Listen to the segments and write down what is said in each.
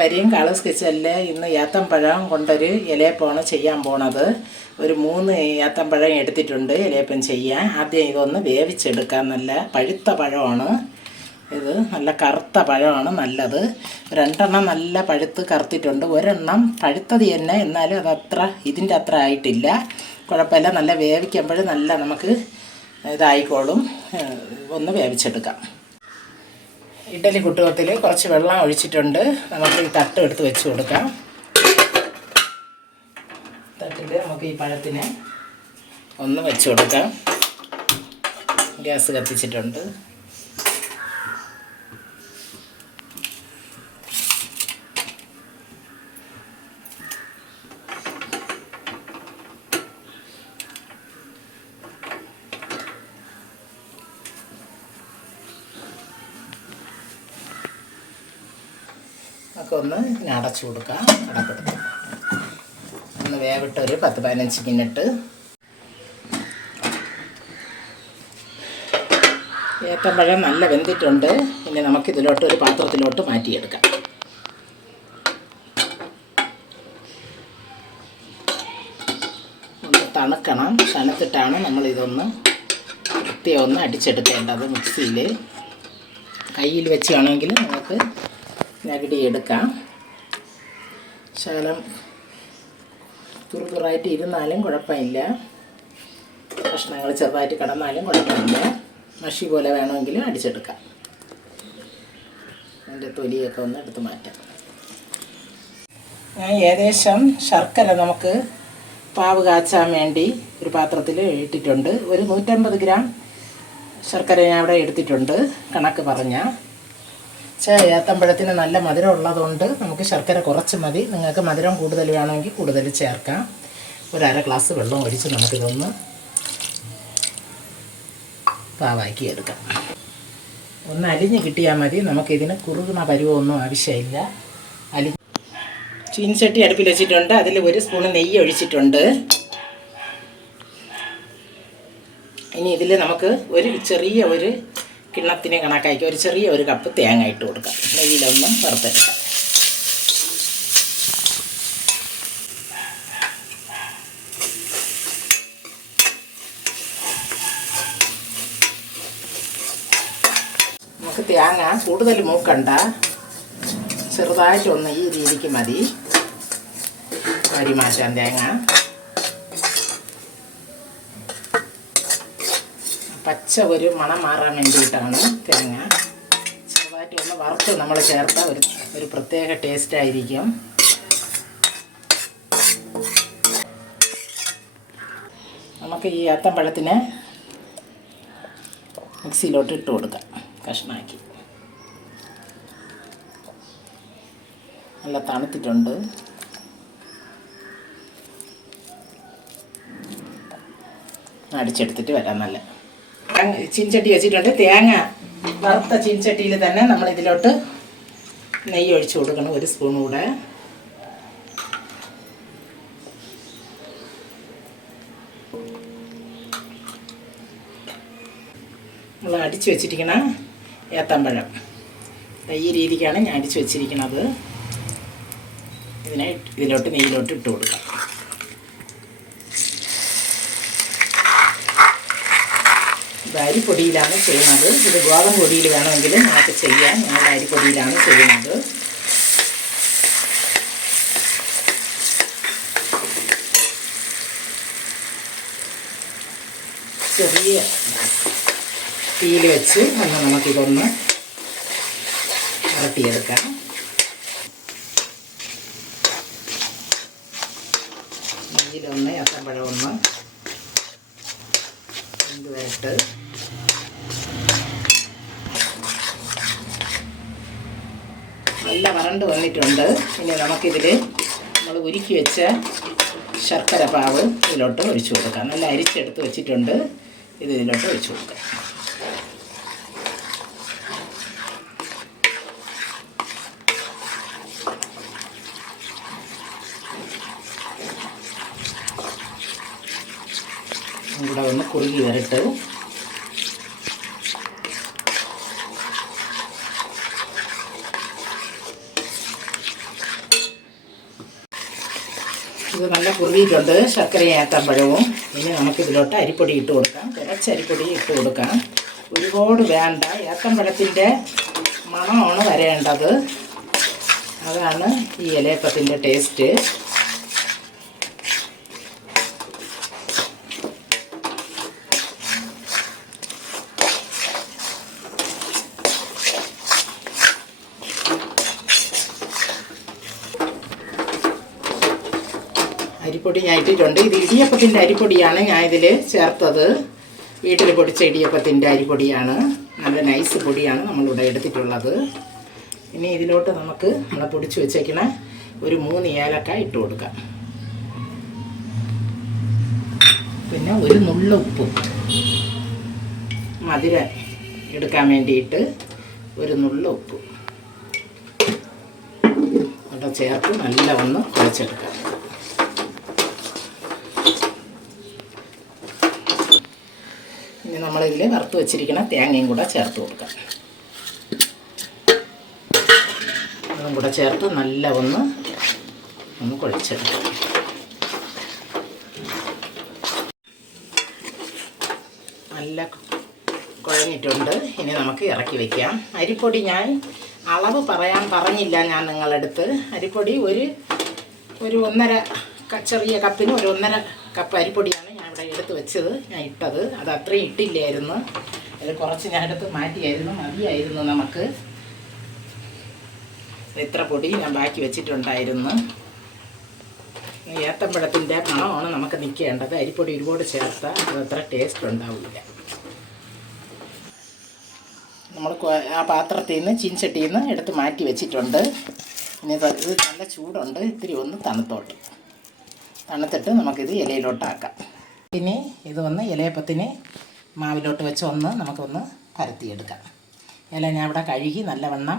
വരെയും കളേഴ്സ് കിച്ചണിൽ ഇന്ന് ഏത്തമ്പഴം കൊണ്ടൊരു ഇലയപ്പമാണ് ചെയ്യാൻ പോണത്. ഒരു 3 ഏത്തമ്പഴം എടുത്തിട്ടുണ്ട് ഇലയപ്പം ചെയ്യാൻ. ആദ്യം ഇതൊന്ന് വേവിച്ചെടുക്കാം. നല്ല പഴുത്ത പഴമാണ് ഇത്, നല്ല കറുത്ത പഴമാണ് നല്ലത്. 2 എണ്ണം നല്ല പഴുത്ത് കറുത്തിട്ടുണ്ട്, 1 എണ്ണം പഴുത്തത് തന്നെ, എന്നാലും അതത്ര ഇതിൻ്റെ അത്ര ആയിട്ടില്ല. കുഴപ്പമില്ല, നല്ല വേവിക്കുമ്പോൾ നല്ല നമുക്ക് ഇതായിക്കോളും. ഒന്ന് വേവിച്ചെടുക്കാം. ഇഡ്ഡലി കുട്ടുകത്തിൽ കുറച്ച് വെള്ളം ഒഴിച്ചിട്ടുണ്ട്. നമുക്ക് ഈ തട്ട് എടുത്ത് വെച്ച് കൊടുക്കാം. തട്ടിൽ നമുക്ക് ഈ പഴത്തിനെ ഒന്ന് വെച്ച് കൊടുക്കാം. ഗ്യാസ് കത്തിച്ചിട്ടുണ്ട്. നമുക്ക് ഒന്ന് അടച്ചു കൊടുക്കാം. അടപ്പെടുത്ത് ഒന്ന് വേവിട്ട് ഒരു 10-15 മിനിറ്റ്. ഏത്തമ്പഴം നല്ല വെന്തിട്ടുണ്ട്. ഇനി നമുക്കിതിലോട്ട് ഒരു പാത്രത്തിലോട്ട് മാറ്റിയെടുക്കാം. ഒന്ന് തണുക്കണം. തണുത്തിട്ടാണ് നമ്മളിതൊന്ന് വൃത്തിയൊന്ന് അടിച്ചെടുക്കേണ്ടത്. മിക്സിയിൽ കയ്യിൽ വെച്ച് വേണമെങ്കിൽ നമുക്ക് ഞകടിയെടുക്കാം. ശകലം തുറുതുറായിട്ട് ഇരുന്നാലും കുഴപ്പമില്ല, കഷ്ണങ്ങൾ ചെറുതായിട്ട് കിടന്നാലും കുഴപ്പമില്ല. മഷി പോലെ വേണമെങ്കിലും അടിച്ചെടുക്കാം. അതിൻ്റെ തൊലിയൊക്കെ ഒന്ന് എടുത്ത് മാറ്റാം. ഞാൻ ഏകദേശം ശർക്കര നമുക്ക് പാവ് കാച്ചാൻ വേണ്ടി ഒരു പാത്രത്തിൽ ഇട്ടിട്ടുണ്ട്. ഒരു 150 ഗ്രാം ശർക്കര ഞാൻ അവിടെ എടുത്തിട്ടുണ്ട്, കണക്ക് പറഞ്ഞാൽ. ഏത്തമ്പഴത്തിന് നല്ല മധുരം ഉള്ളതുകൊണ്ട് നമുക്ക് ശർക്കര കുറച്ച് മതി. നിങ്ങൾക്ക് മധുരം കൂടുതൽ വേണമെങ്കിൽ കൂടുതൽ ചേർക്കാം. ഒരു 1/2 ഗ്ലാസ് വെള്ളം ഒഴിച്ച് നമുക്കിതൊന്ന് പാവാക്കി എടുക്കാം. ഒന്ന് അലിഞ്ഞ് കിട്ടിയാൽ മതി. നമുക്കിതിന് കുറുകുന്ന പരുവമൊന്നും ആവശ്യമില്ല. ചീനിച്ചട്ടി അടുപ്പിൽ വെച്ചിട്ടുണ്ട്. അതിൽ 1 സ്പൂൺ നെയ്യ് ഒഴിച്ചിട്ടുണ്ട്. ഇനി ഇതിൽ നമുക്ക് ഒരു ചെറിയ ഒരു കിണ്ണത്തിന് കണക്കാക്കി ഒരു ചെറിയ ഒരു കപ്പ് തേങ്ങ ഇട്ട് കൊടുക്കാം. നെയ്യിലൊന്നും വറുത്തെടുക്കാം. നമുക്ക് തേങ്ങ കൂടുതൽ മൂക്കണ്ട, ചെറുതായിട്ടൊന്ന് ഈ രീതിക്ക് മതി മാറ്റാൻ തേങ്ങ. പച്ച ഒരു മണം മാറാൻ വേണ്ടിയിട്ടാണ് തേങ്ങ. ചെറുതായിട്ട് ഒന്ന് വറുത്ത് നമ്മൾ ചേർത്ത ഒരു പ്രത്യേക ടേസ്റ്റ് ആയിരിക്കും. നമുക്ക് ഈ ഏത്തമ്പഴത്തിനെ മിക്സിയിലോട്ട് ഇട്ട് കൊടുക്കാം. കഷ്ണാക്കി നല്ല തണുത്തിട്ടുണ്ട്. അടിച്ചെടുത്തിട്ട് വരാം. നല്ല ചീൻചട്ടി വെച്ചിട്ടുണ്ട്. തേങ്ങ വറുത്ത ചീൻചട്ടിയിൽ തന്നെ നമ്മൾ ഇതിലോട്ട് നെയ്യ് ഒഴിച്ച് കൊടുക്കണം, 1 സ്പൂൺ കൂടെ. നമ്മൾ അടിച്ചു വെച്ചിരിക്കുന്ന ഏത്തമ്പഴം ഈ രീതിക്കാണ് ഞാൻ അടിച്ചു വെച്ചിരിക്കുന്നത്. ഇതിലോട്ട് നെയ്യിലോട്ട് ഇട്ട് കൊടുക്കാം. ഇത് അരിപ്പൊടിയിലാണ് ചെയ്യുന്നത്. ഇത് ഗോതമ്പ് പൊടിയിൽ വേണമെങ്കിൽ നമുക്ക് ചെയ്യാം. ഞങ്ങളുടെ അരിപ്പൊടിയിലാണ് ചെയ്യുന്നത്. ചെറിയ തീയിൽ വെച്ച് നമുക്കിതൊന്ന് വരട്ടിയെടുക്കാം. നെയ്യിലൊന്ന് ഏത്തമ്പഴം ഒന്ന് ഇതുമായിട്ട് നല്ല വരണ്ട് വന്നിട്ടുണ്ട്. ഇനി നമുക്കിതിൽ നമ്മൾ ഉരുക്കി വെച്ച ശർക്കര പാവ് ഇതിലോട്ട് ഒഴിച്ചു കൊടുക്കാം. നല്ല അരിച്ചെടുത്ത് വെച്ചിട്ടുണ്ട്. ഇതിലോട്ട് ഒഴിച്ചു കൊടുക്കാം. ഇവിടെ ഒന്ന് കുറുകി വരട്ട്. ഇത് നല്ല കുറുകിയിട്ടുണ്ട് ശർക്കരയും ഏത്തപ്പഴവും. ഇനി നമുക്കിതിലോട്ട് അരിപ്പൊടി ഇട്ട് കൊടുക്കാം. കുറച്ച് അരിപ്പൊടി ഇട്ട് കൊടുക്കാം. ഒരുപാട് വേണ്ട. ഏത്തപ്പഴത്തിൻ്റെ മണമാണ് വരേണ്ടത്. അതാണ് ഈ ഇലയപ്പത്തിൻ്റെ ടേസ്റ്റ്. അരിപ്പൊടി ഞാൻ ഇട്ടിട്ടുണ്ട്. ഇത് ഇടിയപ്പത്തിൻ്റെ അരിപ്പൊടിയാണ് ഞാൻ ഇതിൽ ചേർത്തത്. വീട്ടിൽ പൊടിച്ച ഇടിയപ്പത്തിൻ്റെ അരിപ്പൊടിയാണ്. നല്ല നൈസ് പൊടിയാണ് നമ്മളിവിടെ എടുത്തിട്ടുള്ളത്. ഇനി ഇതിലോട്ട് നമുക്ക് നമ്മൾ പൊടിച്ച് വെച്ചേക്കണ ഒരു 3 ഏലക്ക ഇട്ട് കൊടുക്കാം. പിന്നെ ഒരു നുള്ള ഉപ്പും, മധുരം എടുക്കാൻ വേണ്ടിയിട്ട് ഒരു നുള്ള ഉപ്പ് അവിടെ ചേർത്ത് നല്ല ഒന്ന് കുഴച്ചെടുക്കാം. ഇനി നമ്മളിതിൽ വറുത്ത് വെച്ചിരിക്കുന്ന തേങ്ങയും കൂടെ ചേർത്ത് കൊടുക്കാം. അതും കൂടെ ചേർത്ത് നല്ല ഒന്ന് കുഴച്ചെടുക്കാം. നല്ല കുഴഞ്ഞിട്ടുണ്ട്. ഇനി നമുക്ക് ഇറക്കി വയ്ക്കാം. അരിപ്പൊടി ഞാൻ അളവ് പറഞ്ഞില്ല ഞാൻ നിങ്ങളടുത്ത്. അരിപ്പൊടി ഒരു 1.5 ചെറിയ കപ്പിന് ഒരു 1.5 കപ്പ് അരിപ്പൊടിയാണ് ഞാൻ ഇവിടെ എടുത്ത് വെച്ചത്. ഞാൻ ഇട്ടത് അത് അത്രയും ഇട്ടില്ലായിരുന്നു. അത് കുറച്ച് ഞാൻ എടുത്ത് മാറ്റിയായിരുന്നു. മതിയായിരുന്നു നമുക്ക്. ഇത്ര പൊടി ഞാൻ ബാക്കി വെച്ചിട്ടുണ്ടായിരുന്നു. ഏത്തപ്പഴത്തിൻ്റെ മണമാണ് നമുക്ക് നിൽക്കേണ്ടത്. അരിപ്പൊടി ഒരുപാട് ചേർത്താൽ അത് അത്ര ടേസ്റ്റ് ഉണ്ടാവില്ല. നമ്മൾ ആ പാത്രത്തിൽ നിന്ന് ചീൻചട്ടിയിൽ നിന്ന് എടുത്ത് മാറ്റി വെച്ചിട്ടുണ്ട്. ഇനി ഇത് നല്ല ചൂടുണ്ട്. ഇത്തിരി ഒന്ന് തണുത്തിട്ട് നമുക്കിത് ഇലയിലോട്ടാക്കാം. ഇനി ഇതൊന്ന് ഇലയപ്പത്തിന് മാവിലോട്ട് വെച്ച് നമുക്കൊന്ന് പരത്തിയെടുക്കാം. ഇല ഞാൻ ഇവിടെ കഴുകി നല്ലവണ്ണം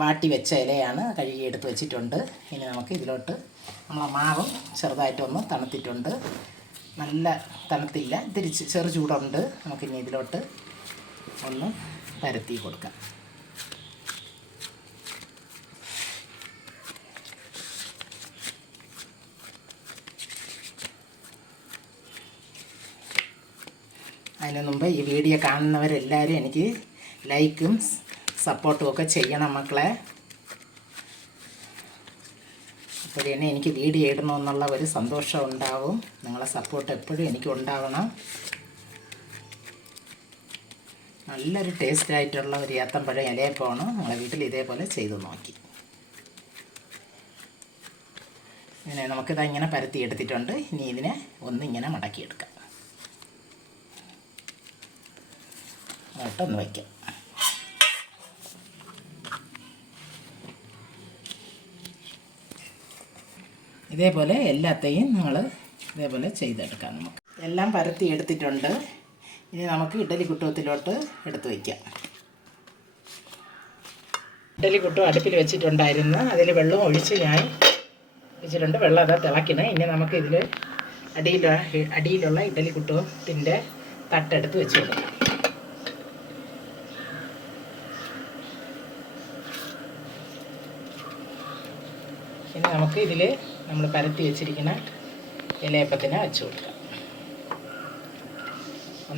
വാട്ടി വെച്ച ഇലയാണ്. കഴുകി എടുത്ത് വെച്ചിട്ടുണ്ട്. ഇനി നമുക്ക് ഇതിലോട്ട് നമ്മളെ മാവും ചെറുതായിട്ടൊന്ന് തണുത്തിട്ടുണ്ട്. നല്ല തണുത്തില്ല, ഇത്തിരി ചെറു ചൂടുണ്ട്. നമുക്കിനി ഇതിലോട്ട് ഒന്ന് പരത്തി കൊടുക്കാം. അതിന് മുമ്പ് ഈ വീഡിയോ കാണുന്നവരെല്ലാവരും എനിക്ക് ലൈക്കും സപ്പോർട്ടും ഒക്കെ ചെയ്യണം മക്കളെ. അപ്പോൾ തന്നെ എനിക്ക് വീഡിയോ ഇടണമെന്നുള്ള ഒരു സന്തോഷം ഉണ്ടാവും. നിങ്ങളെ സപ്പോർട്ട് എപ്പോഴും എനിക്ക് ഉണ്ടാവണം. നല്ലൊരു ടേസ്റ്റായിട്ടുള്ള ഒരു ഏത്തപ്പഴം ഇലയപ്പമാണ്. നമ്മളെ വീട്ടിൽ ഇതേപോലെ ചെയ്ത് നോക്കി. ഇങ്ങനെ നമുക്കിത് ഇങ്ങനെ പരത്തി എടുത്തിട്ടുണ്ട്. ഇനി ഇതിനെ ഒന്നിങ്ങനെ മടക്കിയെടുക്കാം. ഒന്ന് വയ്ക്കാം. ഇതേപോലെ എല്ലാത്തെയും നമ്മൾ ഇതേപോലെ ചെയ്തെടുക്കാം. നമുക്ക് എല്ലാം പരത്തി എടുത്തിട്ടുണ്ട്. ഇനി നമുക്ക് ഇഡ്ഡലി കുട്ടത്തിലോട്ട് എടുത്ത് വയ്ക്കാം. ഇഡ്ഡലി കുട്ടം അടുപ്പിൽ വെച്ചിട്ടുണ്ടായിരുന്നു. അതിൽ വെള്ളം ഒഴിച്ച് ഞാൻ വെച്ചിട്ടുണ്ട്. വെള്ളം അതാ തിളയ്ക്കണം. ഇനി നമുക്കിതിൽ അടിയിലുള്ള ഇഡ്ഡലി കുട്ടത്തിൻ്റെ തട്ടെടുത്ത് വെച്ച് കൊടുക്കാം. ഇനി നമുക്ക് ഇതിൽ നമ്മൾ പരത്തി വെച്ചിരിക്കുന്ന ഇലയപ്പത്തിനെ വെച്ച് കൊടുക്കാം.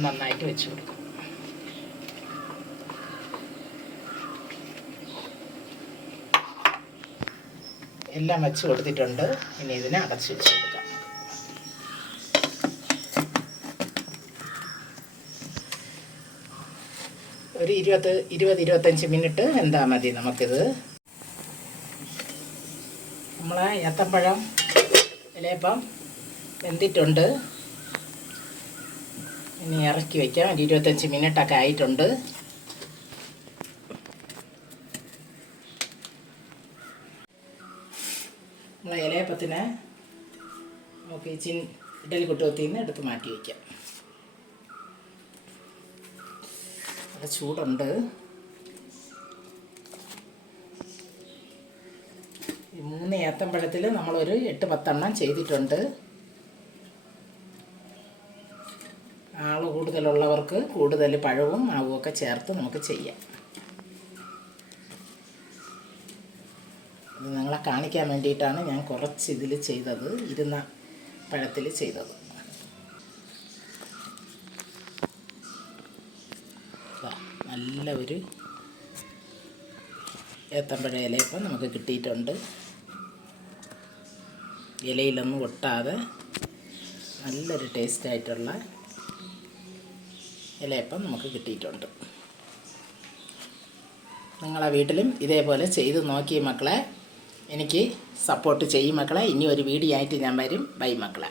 നന്നായിട്ട് വെച്ച് കൊടുക്കും. എല്ലാം വെച്ച് കൊടുത്തിട്ടുണ്ട്. ഇനി ഇതിനെ അടച്ച് വെച്ച് കൊടുക്കാം. ഒരു 20-25 മിനിറ്റ് എന്താ മതി നമുക്കിത്. നമ്മളെ ഏത്തപ്പഴം ഇലയപ്പം വെന്തിട്ടുണ്ട്. ഇനി ഇറക്കി വയ്ക്കാം. 25 മിനിറ്റൊക്കെ ആയിട്ടുണ്ട്. നമ്മളെ ഇലയപ്പത്തിനെ നമുക്ക് ഇഡ്ഡലി കുട്ടത്തിൽ നിന്ന് എടുത്ത് മാറ്റി വയ്ക്കാം. നല്ല ചൂടുണ്ട്. ഈ 3 ഏത്തപ്പഴത്തിൽ നമ്മളൊരു 8-10 എണ്ണം ചെയ്തിട്ടുണ്ട്. ആൾ കൂടുതലുള്ളവർക്ക് കൂടുതൽ പഴവും മാവും ഒക്കെ ചേർത്ത് നമുക്ക് ചെയ്യാം. ഇത് നിങ്ങളെ കാണിക്കാൻ വേണ്ടിയിട്ടാണ് ഞാൻ കുറച്ച് ഇതിൽ ചെയ്തത്, ഇരുന്ന പഴത്തിൽ ചെയ്തത്. നല്ല ഒരു ഏത്തമ്പഴ ഇലയപ്പം നമുക്ക് കിട്ടിയിട്ടുണ്ട്. ഇലയിലൊന്നും ഒട്ടാതെ നല്ലൊരു ടേസ്റ്റായിട്ടുള്ള ഇലയപ്പം നമുക്ക് കിട്ടിയിട്ടുണ്ട്. നിങ്ങളെ വീട്ടിലും ഇതേപോലെ ചെയ്ത് നോക്കി മക്കളെ. എനിക്ക് സപ്പോർട്ട് ചെയ്യും മക്കളെ. ഇനി ഒരു വീഡിയോ ആയിട്ട് ഞാൻ വരും. ബൈ മക്കളെ.